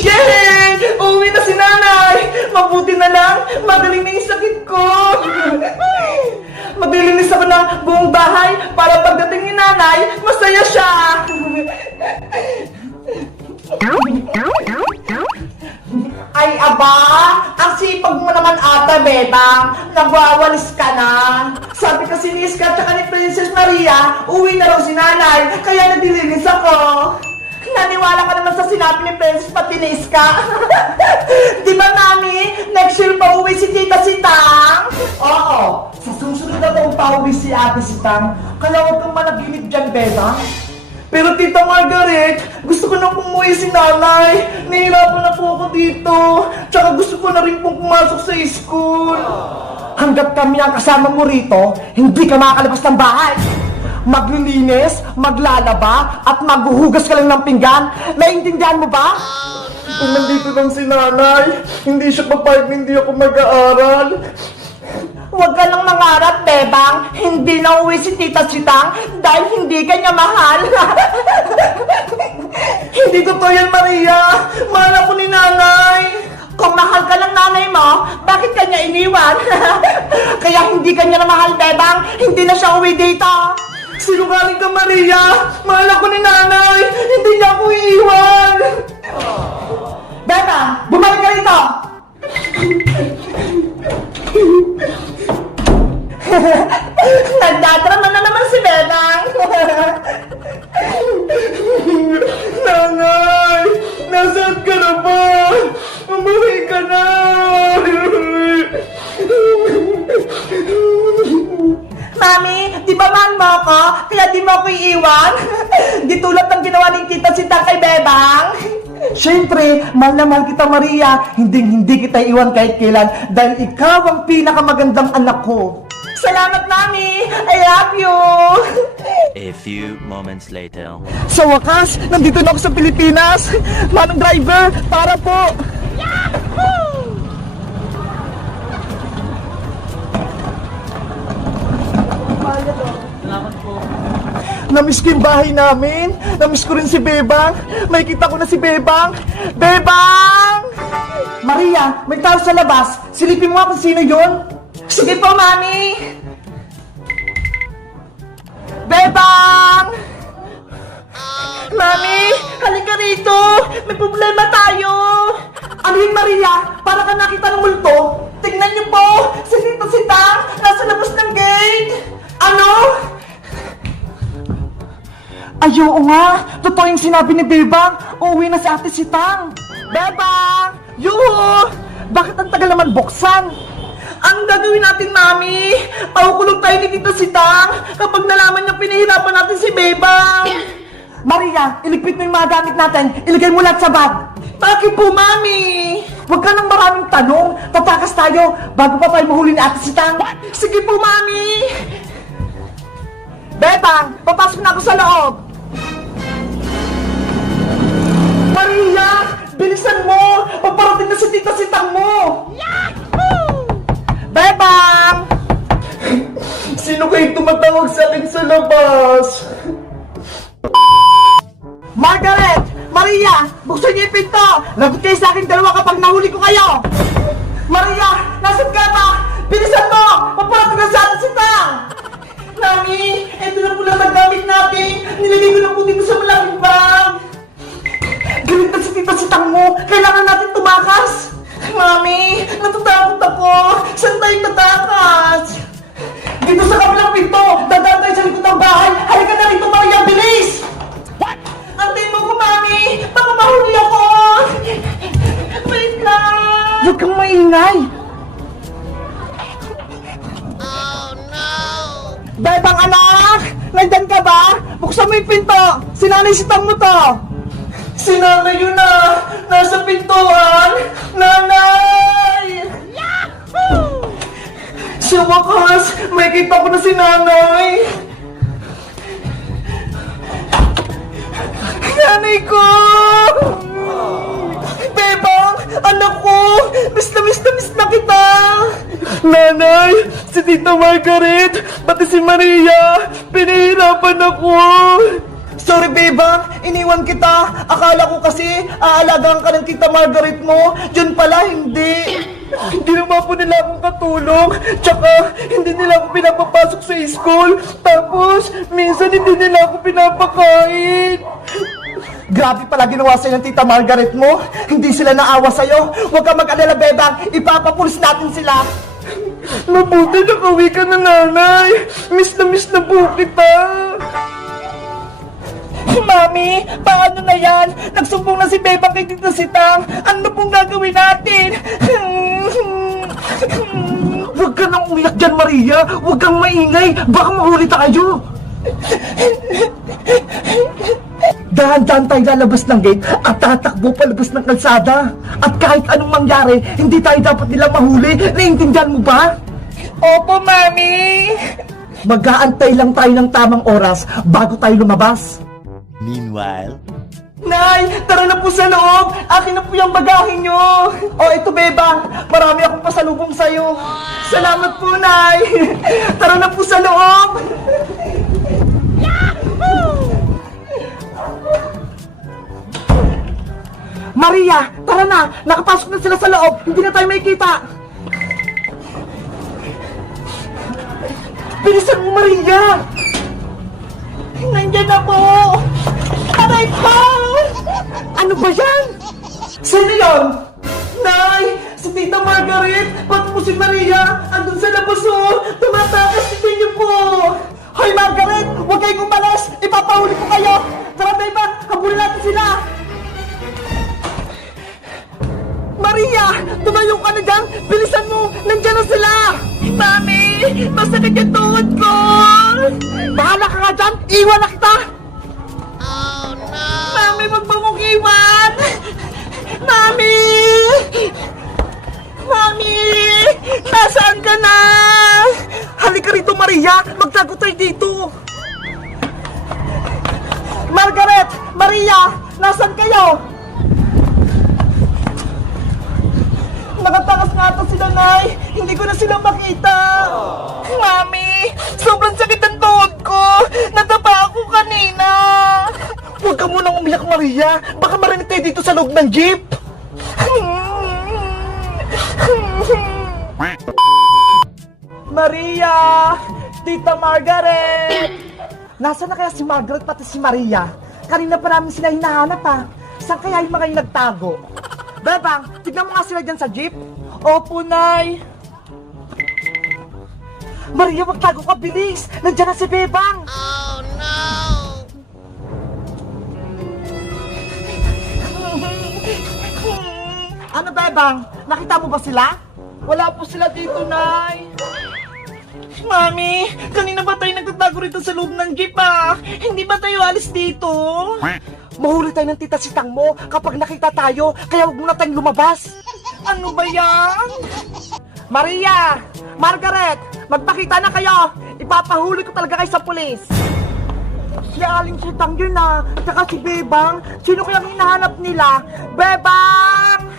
Yay! Uuwi na si nanay! Mabuti na lang, magaling na yung sakit ko! Maglilinis ako ng buong bahay para pagdating ni nanay, masaya siya! Ay, aba! Ang sipag mo naman ata, Bebang! Nagwawalis ka na! Sabi kasi ni Iska at ni Princess Maria, uwi na raw si nanay, kaya nadilinis ako! Naniwala ka naman sa sinabi ni Princess pati ni Iska? Di ba, Mami? Next year pa uwi si Tita Sitang? Oo, sa susunod na taong pauwi si Ate Sitang, kaya huwag kang managinip dyan, Bebang. Pero Tita Margaret, gusto ko na umuwi si nanay. Nahihirapan na po ako dito. Tsaka gusto ko na rin pong pumasok sa school. Hanggat kami ang kasama mo rito, hindi ka makakalabas ng bahay. Maglilinis, maglalaba, at maghuhugas ka lang ng pinggan. Naiintindihan mo ba? Kung nandito lang si nanay, hindi siya papayag, hindi ako mag-aaral. Huwag ka lang mangarap, Bebang. Hindi na uwi si Tita Sitang dahil hindi ka niya mahal. Hindi totoo yan, Maria. Mahal ako ni nanay. Kung mahal ka ng nanay mo, bakit ka niya iniwan? Kaya hindi ka niya na mahal, Bebang. Hindi na siya uwi dito. Sinungaling ka, Maria. Mahal ako ni nanay. Hindi niya ako iiwan. Bebang, bumalik ka rito. Nagdadrama na naman si Bebang. Nanay, nasaan ka na ba? Umuwi ka na. Mami, di ba mahal mo ako? Kaya di mo ako iiwan? Di tulad ng ginawa ni Tita Sitang kay Bebang. Siyempre, mahal na mahal kita, Maria. Hindi kita iwan kahit kailan dahil ikaw ang pinakamagandang anak ko. Salamat, Mami! I love you! A few moments later. Sa wakas, nandito na ako sa Pilipinas! Manong driver, para po! Yahoo! Salamat po. Namiss ko yung bahay namin. Namiss ko rin si Bebang. May kita ko na si Bebang. Bebang! Maria, may tao sa labas. Silipin mo nga kung sino yun. Sige po, Mami. Bebang! Mami, halika rito. May problema tayo. Ano yun, Maria? Para ka nakita ng multo. Tignan niyo po. Si Tita Sitang nasa labas ng gate. Ano? Ay, oo nga. Totoo yung sinabi ni Bebang. Uuwi na si Ate Sitang. Bebang! Yuhu! Bakit ang tagal naman buksan? Ang gagawin natin, Mami? Pakukulong tayo ni Tita Sitang kapag nalaman niya pinahirapan natin si Bebang. Maria, iligpit mo yung mga gamit natin. Ilagay mo lahat sa bag. Bakit po, Mami? Huwag ka nang maraming tanong. Tatakas tayo bago pa tayo mahuli ni Ate Sitang. Sige po, Mami. Bebang, papasok na ako sa loob. Maria, bilisan mo! Paparating na si Tita Sitang mo! Yahoo! Bebang! Sino kayo tumatawag sa akin sa labas? Margaret! Maria! Buksan niyo yung pinto! Lagot kayo sa akin dalawa kapag nahuli ko kayo! Maria! Nasaan ka ba? Bilisan mo! Paparating na si Ate Sitang! Mami, ito na po lang nagamit natin. Nilagay ko na po dito sa malaking bag. Galit na si Tita Sitang mo. Kailangan natin tumakas. Mami, natatakot ako. Saan tayo tatakas? Dito sa kabilang pinto. Dadaan tayo sa likod ng bahay. Halika na rito, Maria. Bilis! What? Antayin mo ko, Mami. Baka mahuli ako. Wait lang. Huwag kang maingay. Bebang anak! Nandyan ka ba? Buksan mo yung pinto! Si Nanay Sitang mo to! Si Nanay yun na! Nasa pintuan! Nanay! Yahoo! Sa wakas, may kita ko na si Nanay! Nanay ko! Bebang! Anak ko! Miss na kita! Nanay! Si Tita Margaret! Pati si Maria! Pinahirapan ako! Sorry, Bebang! iniwan kita. Akala ko kasi aalagaan ka ng Tita Margaret mo. Yun pala, hindi. Hindi naman po nila akong katulong. Tsaka, hindi nila ako pinapapasok sa school. Tapos, minsan hindi nila ako pinapakain. Grabe pala ginawa sa'yo ng Tita Margaret mo. Hindi sila naawa sa'yo. Huwag ka mag-alala, Bebang. Ipapapulis natin sila. Mabuti nakauwi ka na, nanay. Miss na po kita. Mami, paano na yan? Nagsumbong na si Bebang kay Tita Sitang. Ano pong gagawin natin? Huwag ka nang umiyak dyan, Maria. Huwag kang maingay. Baka mahuli tayo. Dahan-dahan tayo lalabas ng gate at tatakbo palabas ng kalsada. At kahit anong mangyari, hindi tayo dapat nila mahuli. Naiintindihan mo ba? Opo, Mami. Mag-aantay lang tayo ng tamang oras bago tayo lumabas. Meanwhile, Nay, tara na po sa loob. Akin na po yung bagahe nyo. O, ito, Bebang. Marami akong pasalubong sa'yo. Salamat po, Nay. Tara na po sa loob. Maria, tara na. Nakapasok na sila sa loob. Hindi na tayo makikita. Bilisan mo, Maria. Nandiyan na po. Aray ko! Ano ba yan? Sino yun? Nay! Si Tita Margaret! Pati po si Maria! Andun sa labas o! Tumatakas si niyo po! Hoy, Margaret! Huwag kayong umalas! Ipapahuli ko kayo! Tara, Beba! Habulin natin sila! Maria! Tumayo ka na dyan! Bilisan mo! Nandiyan na sila! Mami! Masakit yung tuhod ko! Bahala ka nga dyan! Iwan na kita! Mami, wag mo kong iwan! Mami! Mami! Nasaan ka na? Halika rito, Maria! Magtago tayo dito! Margaret! Maria! Nasaan kayo? Nakatakas nga ito sila, Nay! Hindi ko na sila makita! Mami! Sobrang sakit ang tuhod ko! Natapa ako kanina! Huwag ka munang umiyak, Maria! Baka marinig tayo dito sa loob ng jeep! Maria! Tita Margaret! Nasaan na kaya si Margaret pati si Maria? Kanina pa namin sila hinahanap, ha? Saan kaya yung mga yung nagtago? Bebang, tignan mo nga sila dyan sa jeep. Opo, Nay. Maria, magtago ka, bilis! Nandiyan na si Bebang! Oh, no! Ano, Bebang? Nakita mo ba sila? Wala po sila dito, Nay. Mami, kanina ba tayo nagtatago rito sa loob ng jeep, ah? Hindi ba tayo alis dito? Mahuli tayo ng Tita Sitang mo kapag nakita tayo, kaya huwag muna tayong lumabas. Ano ba yan? Maria! Margaret! Magpakita na kayo! Ipapahuli ko talaga kayo sa pulis! Si Aling Sitang yun na, tsaka si Bebang. Sino kayang hinahanap nila? Bebang!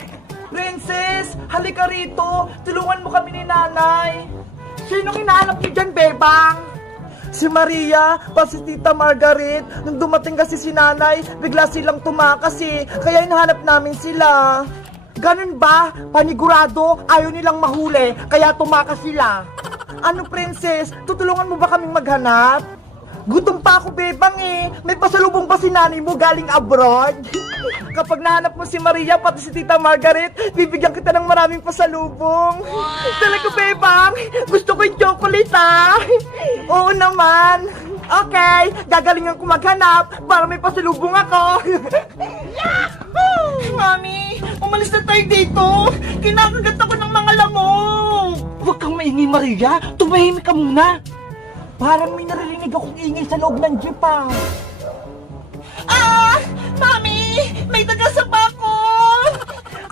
Princess! Halika rito! Tulungan mo kami ni Nanay! Sino hinahanap niyo dyan, Bebang? Si Maria, pa si Tita Margaret. Nung dumating kasi si Nanay, bigla silang tumakas eh. Kaya hinahanap namin sila. Ganun ba? Panigurado, ayaw nilang mahuli, kaya tumakas sila. Ano, Princess? Tutulungan mo ba kaming maghanap? Gutom pa ako, Bebang eh. May pasalubong ba si nanay mo galing abroad? Kapag nahanap mo si Maria pati si Tita Margaret, bibigyan kita ng maraming pasalubong. Talaga, Bebang? Gusto ko yung chocolate, ah. Oo naman. Okay, gagalingan ko maghanap para may pasalubong ako. Mami, umalis na tayo dito. Kinakagat ako ng mga lamok. Huwag kang maingay, Maria. Tumahimik ka muna. Parang may naririnig akong ingay sa loob ng jeep, ah. Ah! Mami! May taga-sapa ko!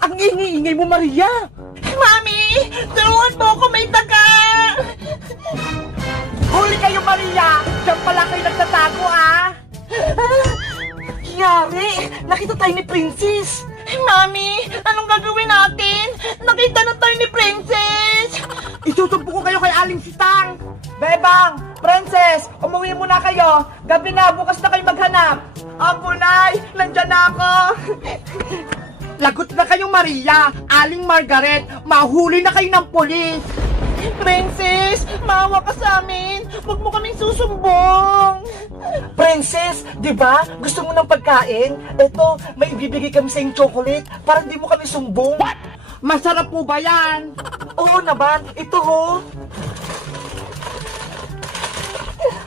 Ang ingay-ingay mo, Maria! Mami! Tulungan mo ako, may taga! Huli kayo, Maria! Diyan pala kayo nagtatago, ah! Yari! Nakita tayo ni Princess! Mami! Anong gagawin natin? Nakita na tayo ni Princess! Isusumpo ko kayo kay Aling Sitang! Bebang! Princess! Umuwi muna kayo! Gabi na, bukas na kayo maghanap! Apo, Nay! Nandyan na ako! Lagot na kayo, Maria! Aling Margaret! Mahuli na kayo ng pulis! Princess! Maawa ka sa amin! Huwag mo kaming susumbong! Princess! Di ba? Gusto mo ng pagkain? Eto, may ibibigay kami sa yung chocolate para di mo kami sumbong. What? Masarap po ba yan? Oo naman! Ito ho!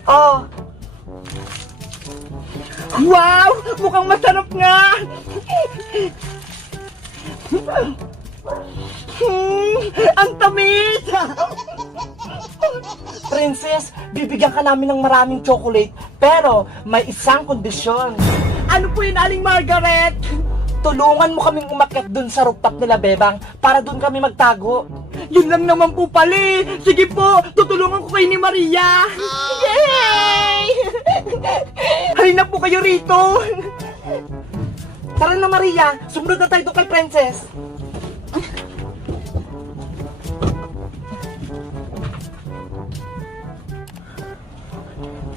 Oh. Wow! Mukhang masarap nga! Ang tamis! Princess, bibigyan ka namin ng maraming chocolate, pero may isang kondisyon. Ano po yun, Aling Margaret? Tulungan mo kaming umakyat dun sa rooftop nila, Bebang, para dun kami magtago. Yun lang naman po pali. Sige po, tutulungan ko kayo ni Maria. Yay! Halina po kayo rito. Tara na, Maria. Sumunod na tayo doon kay Princess.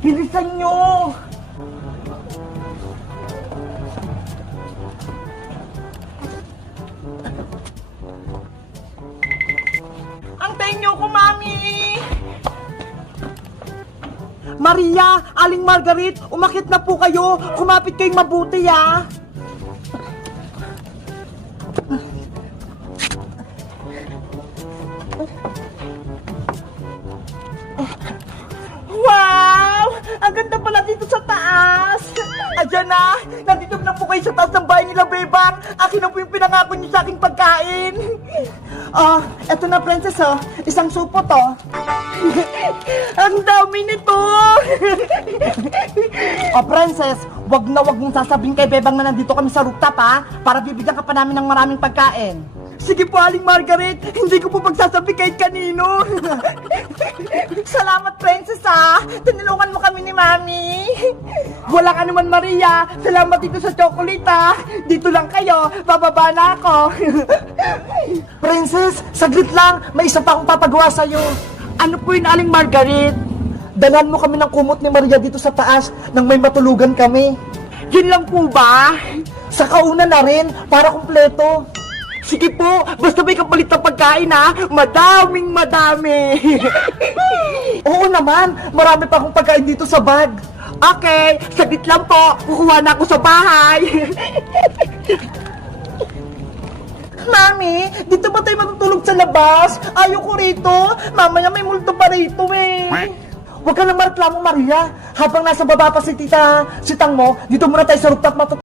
Bilisan nyo! Antayin nyo ko, Mami! Maria, Aling Margaret, umakit na po kayo. Kumapit kayong mabuti, ha? Wow! Ang ganda pala dito sa taas! Ayan na! Nandito na po kayo sa taas ng bahay nila, Bebang! Akin na po yung pinangako niyo sa aking pagkain! Oh, eto na, Princess, oh. Isang supo to. Ang dami nito! Oh, Princess, wag mong sasabihin kay Bebang na nandito kami sa rooftop, ha? Para bibigyan ka pa namin ng maraming pagkain. Sige po, Aling Margaret. Hindi ko po pagsasabi kahit kanino. Salamat, Princess, ha. Tinulungan mo kami ni Mami. Walang anuman, Maria. Salamat dito sa chocolate, ha. Dito lang kayo. Bababa na ako. Princess, saglit lang. May isa pa akong papagawa sa'yo. Ano po yun, Aling Margaret? Dalhan mo kami ng kumot ni Maria dito sa taas nang may matulugan kami. Yun lang po ba? Sa kauna na rin, para kumpleto. Sige po, basta may kapalit na pagkain, ha? Madaming madami. Oo naman, marami pa akong pagkain dito sa bag. Okay, saglit lang po. Kukuha na ako sa bahay. Mami, dito ba tayo matutulog sa labas? Ayoko rito. Mamaya may multo pa rito, eh. Huwag ka na mareklamo, Maria. Habang nasa baba pa si Tita Sitang mo, dito muna tayo sa rooftop matutulog.